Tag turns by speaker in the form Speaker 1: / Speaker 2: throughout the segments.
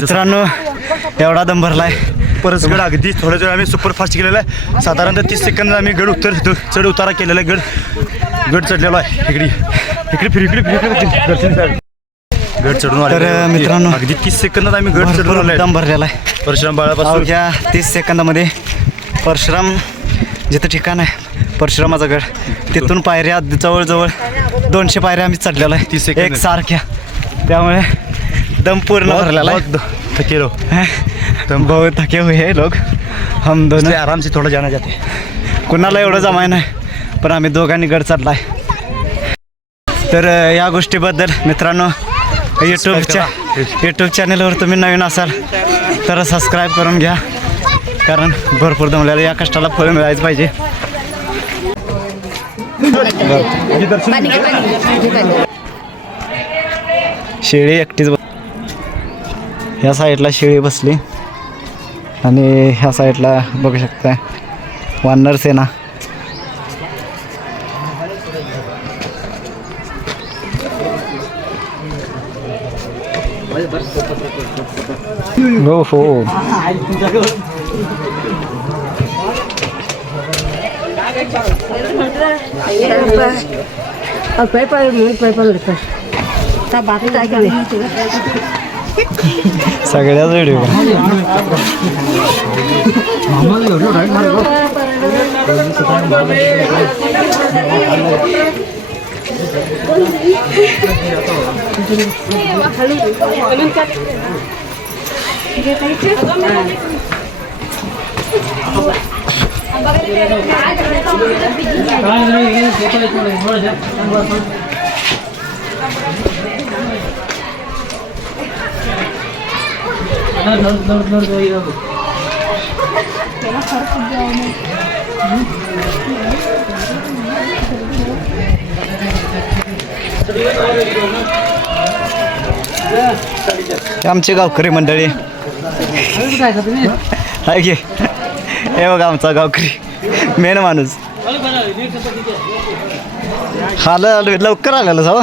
Speaker 1: मित्रांनो एवढा दम भरलाय.
Speaker 2: परत गड अगदी थोड्या वेळ आम्ही सुपरफास्ट केलेला आहे. साधारणतः तीस सेकंद आम्ही गड उत्तर चढ उतारा केलेला आहे. गड गड चढलेलो आहे. इकडे इकडे फिर इकडे फिर. गड चढून
Speaker 1: तर. मित्रांनो,
Speaker 2: अगदी तीस सेकंदात आम्ही गड चढून
Speaker 1: दम भरलेला आहे.
Speaker 2: परशुराम बाळापासून.
Speaker 1: अवघ्या तीस सेकंदामध्ये परशुराम जिथं ठिकाण आहे परशुरामाचा गड तिथून पायऱ्या जवळजवळ दोनशे पायऱ्या आम्ही चढलेलो आहे.
Speaker 2: 30 सेकंद.
Speaker 1: एक सारख्या त्यामुळे दम पूर्ण भरलेला आहे.
Speaker 2: बहुत थकेलो
Speaker 1: हम बहुत थके हुए हैं लोग हम दोनों
Speaker 2: आराम से थोड़ा जाना जाते
Speaker 1: कुणाला एवढं जमाय नाही पण आम्ही दोघांनी गड चढलाय तर अ, या गोष्टीबद्दल मित्रांनो यूट्यूबच्या यूट्यूब चॅनेलवर तुम्ही नवीन असाल तर सबस्क्राईब करून घ्या. कारण भरपूर दमलेलं या कष्टाला फळ मिळायचं पाहिजे. शेळी एकटीच ह्या साईडला शेळी बसली. आणि ह्या साईडला बघू शकताय वानर सेना. हो हो.
Speaker 3: पेपर पेपर ऐकली
Speaker 1: सगळ्याच व्हिडिओ हे आमची गावकरी मंडळी. आहे की. हे बघा आमचा गावकरी. मेन माणूस. आलं लवकर आलेलं हो?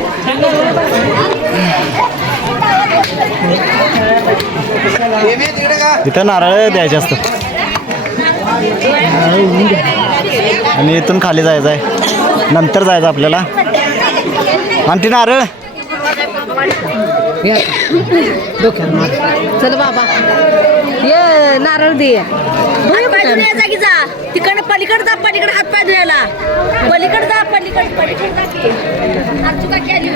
Speaker 1: इथं नारळ द्यायचे असतात. आणि इथून खाली जायचं आहे. नंतर जायचं आपल्याला. आणि ती नारळ.
Speaker 3: चल बाबा. ये नारळ दे.
Speaker 4: तिकडे पलीकडे जा पलीकडे हात पाय धुयाला पलीकडे जा पलीकडे पलीकडे जा की. केली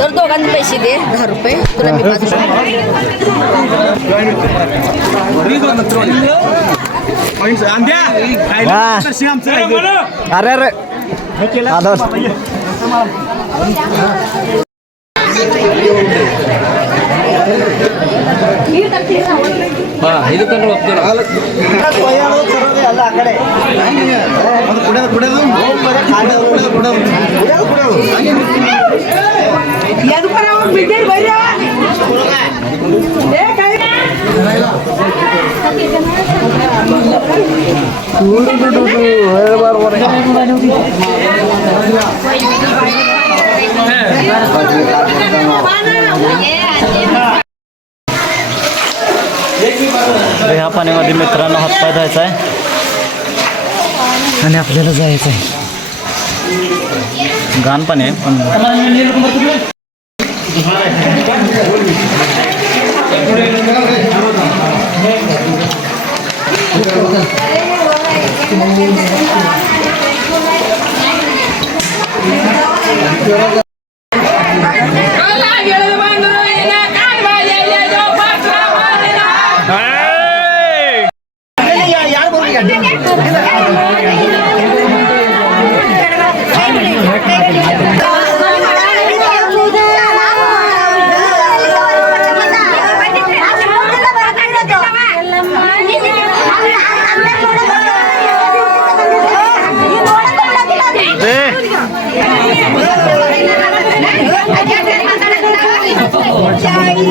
Speaker 4: तर दोघांनी पैसे दे दहा रुपये. तुला मी ಅರೆ ಅರೆ
Speaker 1: ಅದೋ ಇದಕ್ಕಂದ್ರೆ ಹೋಗ್ತಾರೆ ಅಲ್ಲ ಆ ಕಡೆ ಅದು ಕುಡಿಯೋದು ಕುಡಿಯೋದು ಕುಡಿಯೋದು ಕುಡಿಯೋದು ಕುಡಿಯೋದು
Speaker 3: ಕುಡಿಯೋದು ಬಿದ್ದೇ ಬರ್ಯ
Speaker 1: बरोबर ह्या पाण्यामध्ये मित्रांनो हातपाय जायचा आहे. आणि आपल्याला जायचं आहे घाण पण आहे पण
Speaker 4: ありがとうございます。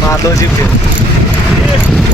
Speaker 1: माधवजी Hadi.